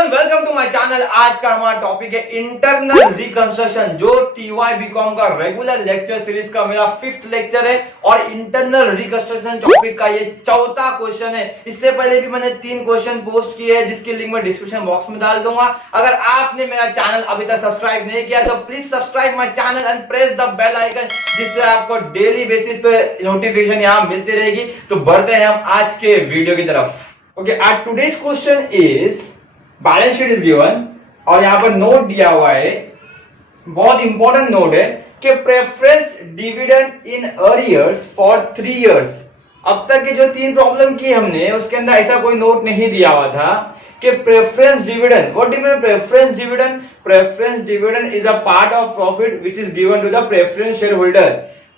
Everyone, welcome to my channel. आज का हमारा टॉपिक है इंटरनल रिकंस्ट्रक्शन, जो टीवाई बीकॉम का रेगुलर लेक्चर सीरीज का मेरा 5th लेक्चर है और इंटरनल रिकंस्ट्रक्शन टॉपिक का ये 4था क्वेश्चन है। इससे पहले भी मैंने 3 क्वेश्चन पोस्ट किए हैं जिसकी लिंक मैं डिस्क्रिप्शन बॉक्स में डाल दूंगा। अगर आपने मेरा चैनल अभी तक सब्सक्राइब नहीं किया तो please subscribe my channel and press the bell icon, जिससे आपको डेली बेसिस पे नोटिफिकेशन यहाँ मिलती रहेगी। तो बढ़ते हैं हम आज के वीडियो की तरफ। ओके, आज today's question is balance sheet is given और यहां पर नोट दिया हुआ है, बहुत इंपॉर्टेंट नोट है कि preference dividend in arrears for 3 years. अब तक की जो 3 प्रॉब्लम की हमने उसके अंदर ऐसा कोई नोट नहीं दिया हुआ था कि preference dividend, what do you mean preference dividend? Preference dividend is a part of profit which is given to the preference share holder.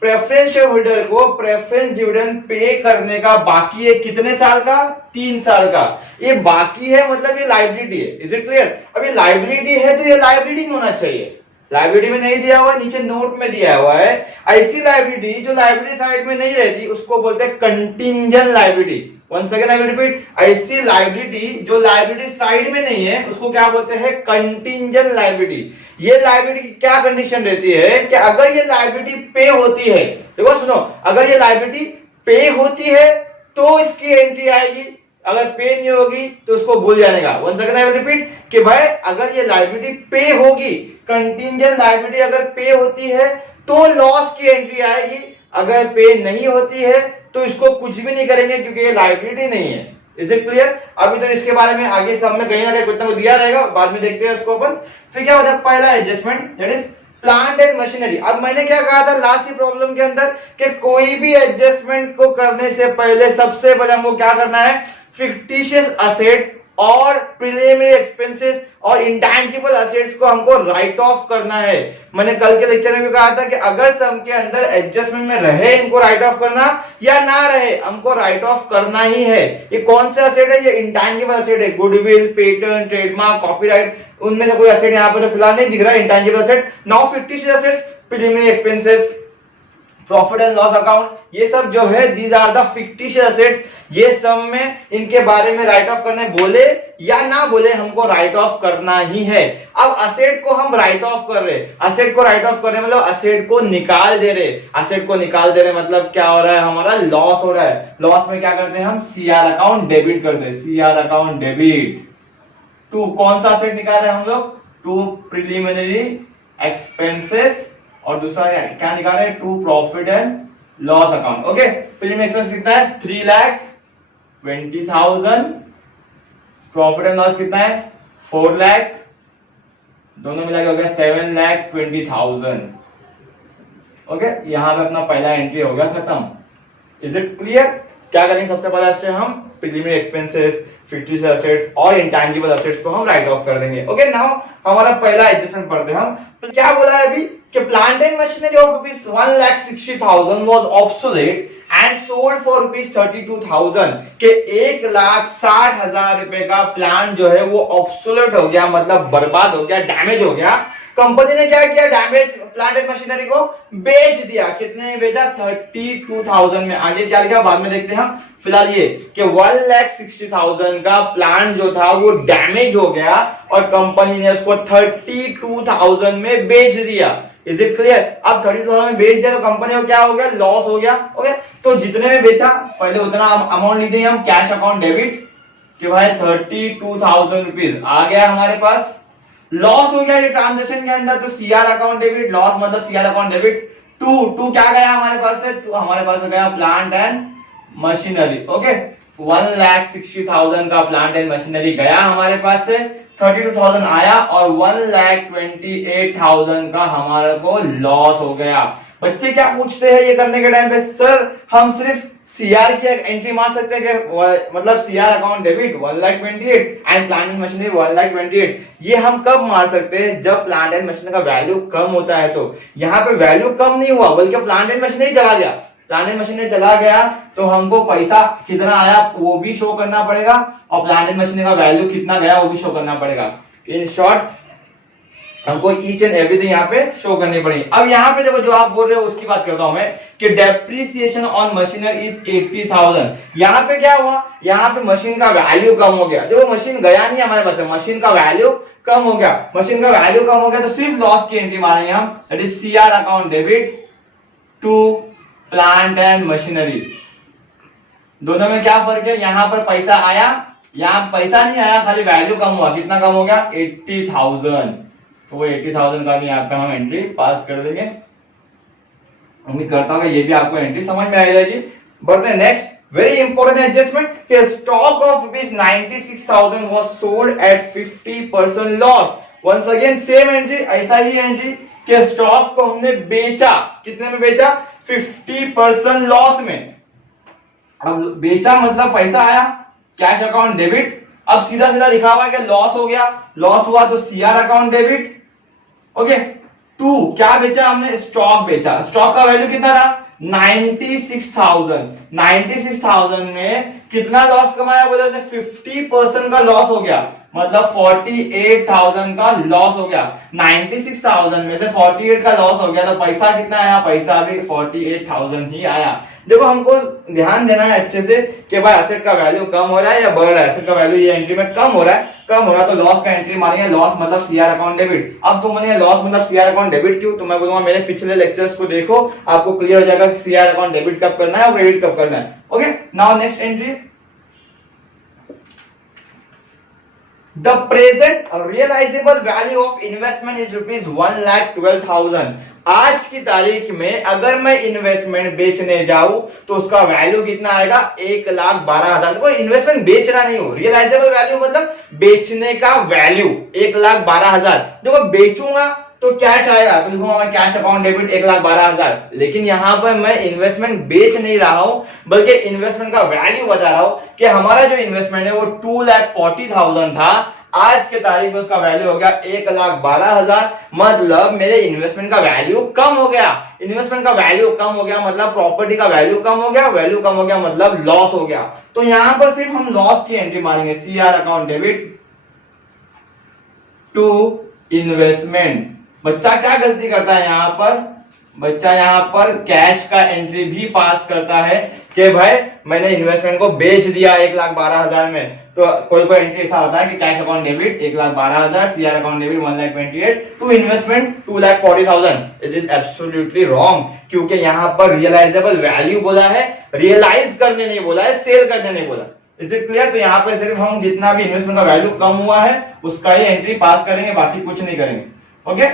Preference share holder को प्रेफरेंस डिविडेंड पे करने का बाकी है कितने साल का? 3 साल का। ये बाकी है मतलब ये लायबिलिटी है। Is it clear? अब ये लायबिलिटी है तो ये लायबिलिटी होना चाहिए। लायबिलिटी में नहीं दिया हुआ, नीचे नोट में दिया हुआ है। ऐसी लायबिलिटी जो लायबिलिटी साइड में नहीं रहती उसको बोलते हैं contingent liability. One second I will repeat, ऐसी लायबिलिटी जो लायबिलिटी साइड में नहीं है उसको क्या बोलते हैं? Contingent liability. ये लायबिलिटी की क्या कंडीशन रहती है कि अगर ये लायबिलिटी पे होती है, देखो सुनो, अगर ये लायबिलिटी पे होती है तो इसकी एंट्री आएगी, अगर पे नहीं होगी तो उसको भूल जाने का। One second I will repeat कि भाई अगर ये लायबिलिटी पे होगी, कंटिंजेंट लायबिलिटी अगर पे होती है तो लॉस की एंट्री आएगी, अगर पे नहीं होती है तो इसको कुछ भी नहीं करेंगे क्योंकि ये लायबिलिटी नहीं है। Is it clear? अभी तो इसके बारे में आगे सब में कहीं ना कहीं कुछ ना कुछ दिया रहेगा, बाद में देखते हैं उसको अपन। फिर क्या होता है? पहला adjustment that is plant and machinery. अब मैंने क्या कहा था लास्ट की प्रॉब्लम के अंदर कि कोई भी एडजस्टमेंट को करने से पहले सबसे पहले हमको क्या करना है? फिक्टिशियस असेट और प्रिलिमिनरी एक्सपेंसेस और इंटैंजिबल असेट्स को हमको राइट ऑफ करना है। मैंने कल के लेक्चर में भी कहा था कि अगर सम के अंदर एडजस्टमेंट में रहे इनको राइट ऑफ करना या ना रहे, हमको राइट ऑफ करना ही है। ये कौन से असेट है? ये इंटैंजिबल असेट है, गुडविल, पेटेंट, ट्रेडमार्क, कॉपीराइट, उनमें से कोई असेट यहाँ पर तो फिलहाल नहीं दिख रहा है, intangible asset. Now fictitious assets, preliminary expenses, profit and loss account, ये सब जो है these are the fictitious assets. ये सब में इनके बारे में राइट ऑफ करने बोले या ना बोले हमको राइट ऑफ करना ही है। अब असेट को हम राइट ऑफ कर रहे, असेट को राइट ऑफ कर रहे मतलब असेट को निकाल दे रहे। असेट को निकाल दे रहे मतलब क्या हो रहा है? हमारा लॉस हो रहा है। लॉस में क्या करते हैं हम? सीआर अकाउंट डेबिट करते हैं, सीआर अकाउंट डेबिट टू कौन सा असेट निकाल रहे हैं हम लोग? टू प्रिलिमिनरी एक्सपेंसेस और दूसरा क्या निकाल रहे हैं? To profit and loss account. Okay, premium expense कितना है? 3,20,000। प्रॉफिट एंड लॉस कितना है? 4 लाख। दोनों मिला के हो गया 7,20,000। ओके, यहां पे अपना पहला एंट्री हो गया खत्म। Is it clear? क्या करेंगे? सबसे पहला स्टेप हम प्रीलिमिनरी एक्सपेंसेस, फिक्टिशियस असेट्स और इंटैंजिबल असेट्स को हम राइट ऑफ कर देंगे। ओके, नाउ हमारा पहला एडजस्टमेंट पढ़ते हैं हम। तो क्या बोला है अभी कि plant and machinery of rupees 1,60,000 was obsolete and sold for rupees 32,000 के 1,60,000 रुपए का प्लांट जो है वो ऑब्सोलेट हो गया, मतलब बर्बाद हो गया, डैमेज हो गया। कंपनी ने क्या किया? डैमेज प्लांट एंड मशीनरी को बेच दिया। कितने में बेचा? 32,000 में। आगे क्या लिखा बाद में देखते हैं हम। फिलहाल ये कि 1,60,000 का प्लांट जो था वो डैमेज हो गया और कंपनी ने उसको 32,000 में बेच दिया। Is it clear? अब 32,000 में बेच दिया तो कंपनी को क्या हो गया? लॉस हो गया। ओके, तो जितने में बेचा पहले उतना अमाउंट लिख देंगे हम कैश अकाउंट डेबिट कि भाई 32,000 रुपीज आ गया हमारे पास। लॉस हो गया ये ट्रांजेक्शन के अंदर, तो सीआर अकाउंट डेबिट, लॉस मतलब सीआर अकाउंट डेबिट। टू क्या गया हमारे पास से? हमारे पास गया प्लांट एंड मशीनरी। ओके, 1,60,000 का प्लांट एंड मशीनरी गया हमारे पास से, 32,000 आया और 1,28,000 का हमारे को लॉस हो गया। बच्चे क्या पूछते हैं ये करने के टाइम पे? सर हम सिर्फ सीआर की एंट्री मार सकते हैं कि मतलब CR account debit 1,28,000 and plant and machinery 1,28,000। ये हम कब मार सकते हैं? जब प्लांट एंड मशीनरी का वैल्यू कम होता है। तो यहाँ पे वैल्यू कम नहीं हुआ बल्कि प्लांट एंड मशीनरी चला गया। प्लांट एंड मशीनरी चला गया तो हमको पैसा कितना आया वो भी शो करना पड़ेगा और प्लांट एंड मशीनरी का वैल्यू कितना गया वो भी शो करना पड़ेगा। इन शॉर्ट हमको ईच एंड एवरीथिंग यहाँ पे शो करनी पड़ेगी। अब यहाँ पे देखो जो आप बोल रहे हो उसकी बात करता हूं मैं कि डेप्रिसिएशन ऑन मशीनरी इज 80,000। यहाँ पे क्या हुआ, यहाँ पे मशीन का वैल्यू कम हो गया। देखो मशीन गया नहीं हमारे पास, मशीन का वैल्यू कम हो गया। मशीन का वैल्यू कम हो गया तो सिर्फ लॉस की एंट्री मारेंगे हम, that is CR account debit to plant and machinery. दोनों में क्या फर्क है, यहाँ पर पैसा आया, यहाँ पैसा नहीं आया, खाली वैल्यू कम हुआ। कितना कम हो गया, 80,000। तो वो 80,000 का भी यहाँ पे हम एंट्री पास कर देंगे। उम्मीद करता हूँ कि ये भी आपको एंट्री समझ में आ जाएगी। बढ़ते हैं नेक्स्ट, वेरी इंपॉर्टेंट एडजस्टमेंट कि stock of ₹96,000 was sold at 50% loss. Once again same entry, ऐसा ही एंट्री कि स्टॉक को हमने बेचा, कितने में बेचा, 50% लॉस में। अब बेचा मतलब पैसा आया, कैश अकाउंट डेबिट। अब सीधा सीधा लिखा हुआ है कि लॉस हो गया, लॉस हुआ तो CR account debit. Okay, to क्या बेचा हमने, स्टॉक बेचा। स्टॉक का वैल्यू कितना रहा, 96,000। 96,000 में कितना लॉस कमाया, बोले 50% का लॉस हो गया, मतलब 48,000 का लॉस हो गया। 96,000 में से 48 का लॉस हो गया तो पैसा कितना आया, पैसा भी 48,000 ही आया। देखो हमको ध्यान देना है अच्छे से कि भाई एसेट का वैल्यू कम हो रहा है या बढ़ रहा है। एसेट का वैल्यू ये एंट्री में कम हो रहा है, कम हो रहा है तो लॉस का एंट्री मारेंगे। लॉस मतलब सीआर अकाउंट डेबिट। अब तुम बोलेंगे लॉस मतलब सीआर अकाउंट डेबिट क्यों, तो मैं बोलूंगा मेरे पिछले लेक्चर्स को देखो, आपको क्लियर हो जाएगा कि सीआर अकाउंट डेबिट कब करना है और क्रेडिट कब करना है। Okay, now next entry, the present realizable value of investment is ₹1,12,000। आज की तारीख में अगर मैं इन्वेस्टमेंट बेचने जाऊं तो उसका वैल्यू कितना आएगा, 1,12,000। देखो इन्वेस्टमेंट बेच रहा नहीं हो, रियलाइजेबल वैल्यू मतलब बेचने का वैल्यू 1,12,000। देखो बेचूंगा तो कैश आएगा तो लिखूंगा मैं कैश अकाउंट डेबिट 1,12,000। लेकिन यहां पर मैं इन्वेस्टमेंट बेच नहीं रहा हूं बल्कि इन्वेस्टमेंट का वैल्यू बता रहा हूं कि हमारा जो इन्वेस्टमेंट है वो 2,40,000 था, आज के तारीख में उसका वैल्यू हो गया 1,12,000। मतलब मेरे इन्वेस्टमेंट का वैल्यू कम हो गया। इन्वेस्टमेंट का वैल्यू कम हो गया मतलब प्रॉपर्टी का वैल्यू कम हो गया, वैल्यू कम हो गया मतलब लॉस हो गया। तो यहां पर सिर्फ हम लॉस की एंट्री मारेंगे, CR account debit to investment. बच्चा क्या गलती करता है यहां पर, बच्चा यहां पर कैश का एंट्री भी पास करता है कि भाई मैंने इन्वेस्टमेंट को बेच दिया 1,12,000 में। तो कोई कोई एंट्री ऐसा होता है कि cash account debit 1,12,000, CR account debit 1,28,000, to investment 2,40,000। It is absolutely wrong क्योंकि यहां पर रियलाइजेबल वैल्यू बोला है, रियलाइज करने नहीं बोला है, सेल करने नहीं बोला। Is it clear? तो यहाँ पे सिर्फ हम जितना भी इन्वेस्टमेंट का वैल्यू कम हुआ है उसका ही एंट्री पास करेंगे, बाकी कुछ नहीं करेंगे। Okay,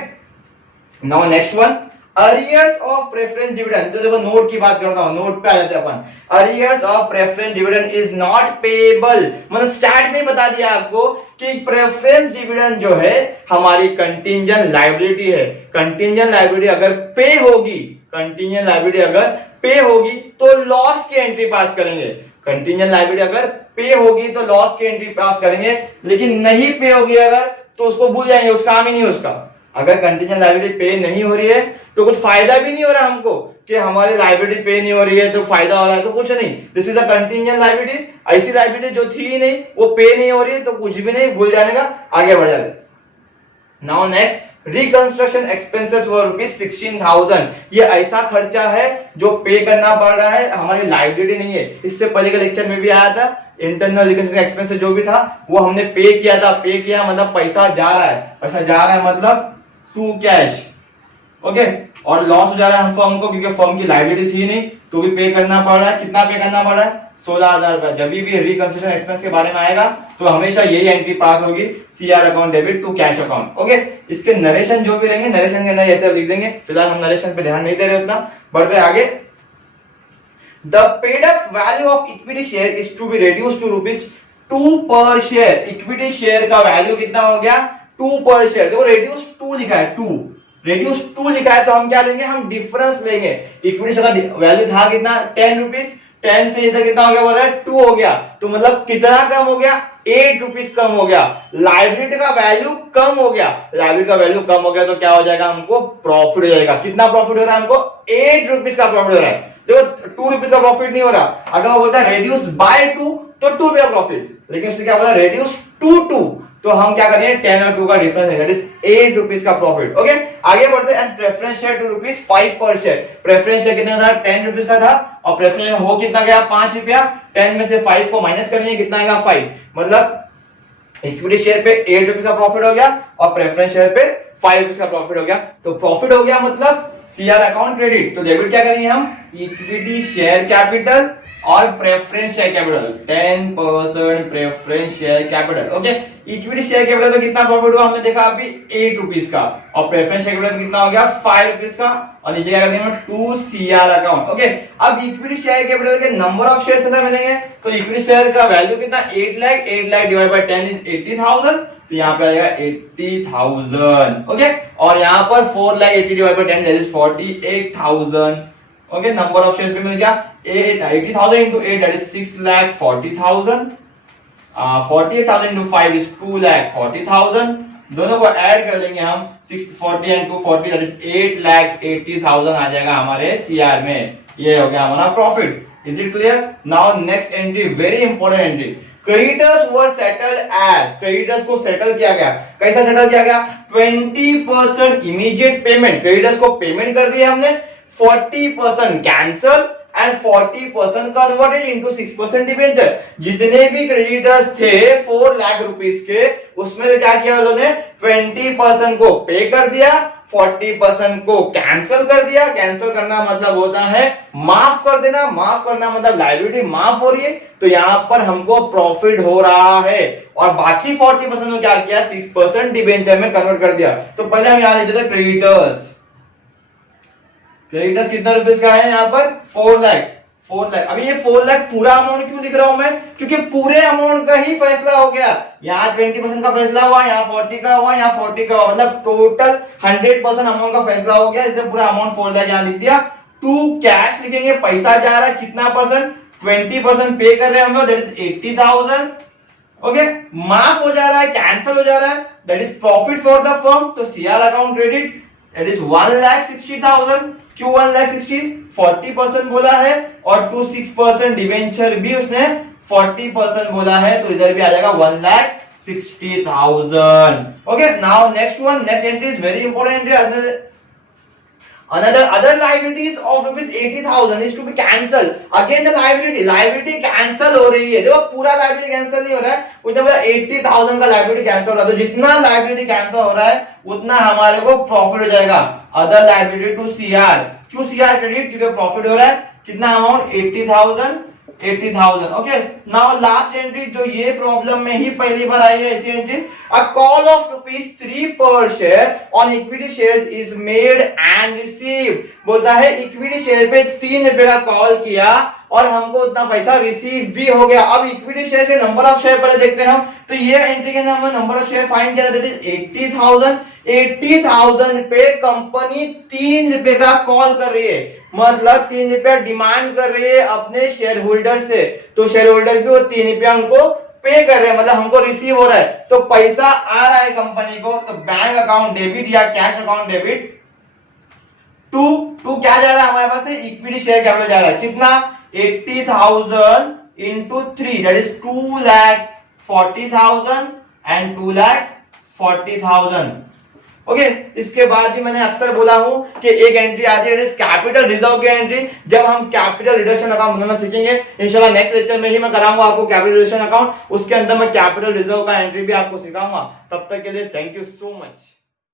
now next one, arrears of preference dividend. तो देखो नोट की बात करता हूं, नोट पे आ जाते हैं अपन। Arrears of preference dividend is not payable, मतलब स्टार्ट में बता दिया आपको कि प्रेफरेंस डिविडेंड जो है हमारी कंटिंजेंट लायबिलिटी है। कंटिंजेंट लायबिलिटी अगर पे होगी, कंटिंजेंट लायबिलिटी अगर पे होगी तो लॉस की एंट्री पास करेंगे। कंटिंजेंट लायबिलिटी अगर पे होगी तो लॉस की एंट्री पास करेंगे, लेकिन नहीं पे होगी अगर तो उसको भूल जाएंगे, उसका काम ही नहीं उसका। अगर कंटिंजेंट लायबिलिटी पे नहीं हो रही है तो कुछ फायदा भी नहीं हो रहा हमको कि हमारी लायबिलिटी पे नहीं हो रही है तो फायदा हो रहा है, तो कुछ नहीं। This is a contingent liability. ऐसी लायबिलिटी जो थी ही नहीं, वो पे नहीं हो रही है तो कुछ भी नहीं, भूल जाने का, आगे बढ़ जाते। नाउ नेक्स्ट, रिकंस्ट्रक्शन एक्सपेंसेस वर ₹16,000। ये ऐसा खर्चा है जो पे करना पड़ रहा है, हमारी लायबिलिटी नहीं है। इससे पहले के लेक्चर में भी आया था, इंटरनल रिकंस्ट्रक्शन एक्सपेंसेस जो भी था वो हमने पे किया था। पे किया मतलब पैसा जा रहा है, पैसा जा रहा है मतलब टू कैश। ओके, और लॉस हो जा रहा है हम फर्म को क्योंकि फर्म की लायबिलिटी थी नहीं तो भी पे करना पड़ रहा है। कितना पे करना पड़ रहा है, 16,000 रुपया। जब भी रिकंस्ट्रक्शन एक्सपेंस के बारे में आएगा तो हमेशा यही एंट्री पास होगी, CR account debit to cash account. Okay, इसके नरेशन जो भी रहेंगे, नरेशन के अंदर ऐसे लिख देंगे। फिलहाल हम नरेशन पे ध्यान नहीं दे रहे उतना, बढ़ते आगे। The paid up value of equity share is to be reduced to ₹2 per share। Equity share का वैल्यू कितना हो गया, 2 पर शेयर। देखो रेड्यूस 2 लिखा है, 2 रेड्यूस 2 लिखा है तो हम क्या लेंगे, हम डिफरेंस लेंगे। इक्विटी शेयर का वैल्यू था कितना, 10 रुपीज, 10 से इधर कितना हो गया, बोल रहा है 2 हो गया। तो मतलब कितना कम हो गया, 8 रुपीज कम हो गया। लायबिलिटी का वैल्यू कम हो गया, लायबिलिटी का वैल्यू कम हो गया तो क्या हो जाएगा, हमको प्रॉफिट हो जाएगा। कितना प्रॉफिट हो रहा है हमको, 8 रुपीज का प्रॉफिट हो रहा है। देखो 2 रुपीज का प्रॉफिट नहीं हो रहा। अगर वो बोलता है रेड्यूस बाय 2 तो 2 रुपया प्रॉफिट, लेकिन उसने क्या बोला, रेड्यूस टू 2, तो हम क्या करेंगे 10 और 2 का डिफरेंस है, दैट इज 8 रुपीज का प्रॉफिट। ओके, आगे बढ़ते हैं। प्रेफरेंस शेयर 2 रुपीज 5 पर शेयर। प्रेफरेंस शेयर कितना था, 10 रुपीज का था और प्रेफरेंस हो कितना गया, 5 रुपया। 10 में से 5 को माइनस करेंगे, कितना आएगा 5, मतलब इक्विटी शेयर पे 8 रुपीज का प्रॉफिट हो गया और प्रेफरेंस शेयर पे 5 रुपीज का प्रॉफिट हो गया। तो प्रॉफिट हो गया मतलब सीआर अकाउंट क्रेडिट। तो डेबिट क्या करेंगे हम, इक्विटी शेयर कैपिटल और preference share capital, 10% preference share capital. Okay, equity share capital में कितना प्रॉफिट हुआ हमने देखा अभी 8 रुपीज का और प्रेफरेंस शेयर कैपिटल में कितना हो गया 5 रुपीज का और नीचे क्या कर देंगे 2 सीआर अकाउंट। ओके, अब इक्विटी शेयर कैपिटल के नंबर ऑफ शेयर कितना मिलेंगे, तो इक्विटी शेयर का वैल्यू कितना 8 lakh, 8 lakh divide by 10 is 80,000, तो यहाँ पे आ जाएगा 80,000। ओके, और यहाँ पर 4 lakh 80 divide by 10 that is 48,000। Okay, number of share भी मिल गया 80,000 into 8 that is 6,40,000। 48,000 into 5 is 2,40,000। दोनों को ऐड कर देंगे हम, 640 and 240 that is 8,80,000 आ जाएगा हमारे सीआर में। ये हो गया हमारा profit. Is it clear? Now next entry, very important entry, creditors were settled as. Creditors को सेटल किया गया, कैसा सेटल किया गया, 20% इमीडिएट पेमेंट, क्रेडिटर्स को पेमेंट कर दिया हमने, 40% cancel and 40% converted into 6% debenture. जितने भी क्रेडिटर्स थे 4 लाख रुपीस के, उसमें से क्या किया उन्होंने 20% को पे कर दिया, 40% को कैंसिल कर दिया। कैंसिल करना मतलब होता है माफ कर देना, माफ करना मतलब लायबिलिटी माफ हो रही है, तो यहां पर हमको प्रॉफिट हो रहा है। और बाकी 40% को क्या किया, 6% डिबेंचर में कन्वर्ट कर दिया। तो पहले हम यहां लेते थे क्रेडिटर्स। क्रेडिटर्स कितना रुपीस का है यहाँ पर 4 लाख। अभी ये 4 लाख पूरा अमाउंट क्यों लिख रहा हूं मैं, क्योंकि पूरे अमाउंट का ही फैसला हो गया। यहाँ 20% का फैसला हुआ, यहाँ 40 का हुआ, यहाँ 40 का हुआ, मतलब टोटल 100% अमाउंट का फैसला हो गया। इसलिए पूरा अमाउंट 4 लाख यहाँ लिख दिया। टू कैश लिखेंगे, पैसा जा रहा है कितना परसेंट, 20% पे कर रहे हैं हम लोग, दैट इज 80,000। ओके, माफ हो जा रहा है, कैंसिल हो जा रहा है, that is profit for the firm. तो CR account credit that is 1,60,000। क्यों 1,60,000? 40% बोला है और 6% डिवेंचर भी उसने 40% बोला है, तो इधर भी आ जाएगा 1,60,000। Okay, now next one, next entry is very important entry. Other liabilities of rupees 80,000 is to be cancelled. Again the liability cancel हो रही है। देखो पूरा liability cancel नहीं हो रहा है, उसने बोला 80,000 का liability cancel हो रहा है। तो जितना liability cancel हो रहा है उतना हमारे को प्रॉफिट हो जाएगा। Other liability to CR, क्यों CR क्रेडिट, क्योंकि प्रॉफिट हो रहा है। कितना amount 80,000। Okay, now last entry, जो ये प्रॉब्लम में ही पहली बार आई है ऐसी एंट्री, अ कॉल ऑफ ₹3 पर share on equity shares is made and received. बोलता है इक्विटी शेयर पे 3 रुपए का कॉल किया और हमको उतना पैसा रिसीव भी हो गया। अब इक्विटी शेयर के नंबर ऑफ शेयर पहले देखते हैं हम। तो ये एंट्री के अंदर नंबर ऑफ शेयर फाइंड किया, दैट इज 80,000। 80,000 पे कंपनी 3 रुपए का कॉल कर रही है, मतलब 3 रुपया डिमांड कर रही है अपने शेयर होल्डर से। तो शेयर होल्डर भी वो 3 रुपया हमको पे कर रहे हैं, मतलब हमको रिसीव हो रहा है। तो पैसा आ रहा है कंपनी को, तो बैंक अकाउंट डेबिट या कैश अकाउंट डेबिट टू क्या जा रहा है हमारे पास से, इक्विटी शेयर कैपिटल जा रहा है। कितना 80,000 into 3 that is 2,40,000 and 2,40,000। Okay, इसके बाद भी मैंने अक्सर बोला हूं कि एक एंट्री आती है कैपिटल रिजर्व की एंट्री। जब हम कैपिटल रिडक्शन अकाउंट बनाना सीखेंगे इंशाल्लाह, नेक्स्ट लेक्चर में ही मैं कराऊंगा आपको कैपिटल रिडक्शन अकाउंट, उसके अंदर मैं कैपिटल रिजर्व का एंट्री भी आपको सिखाऊंगा। तब तक के लिए थैंक यू सो मच।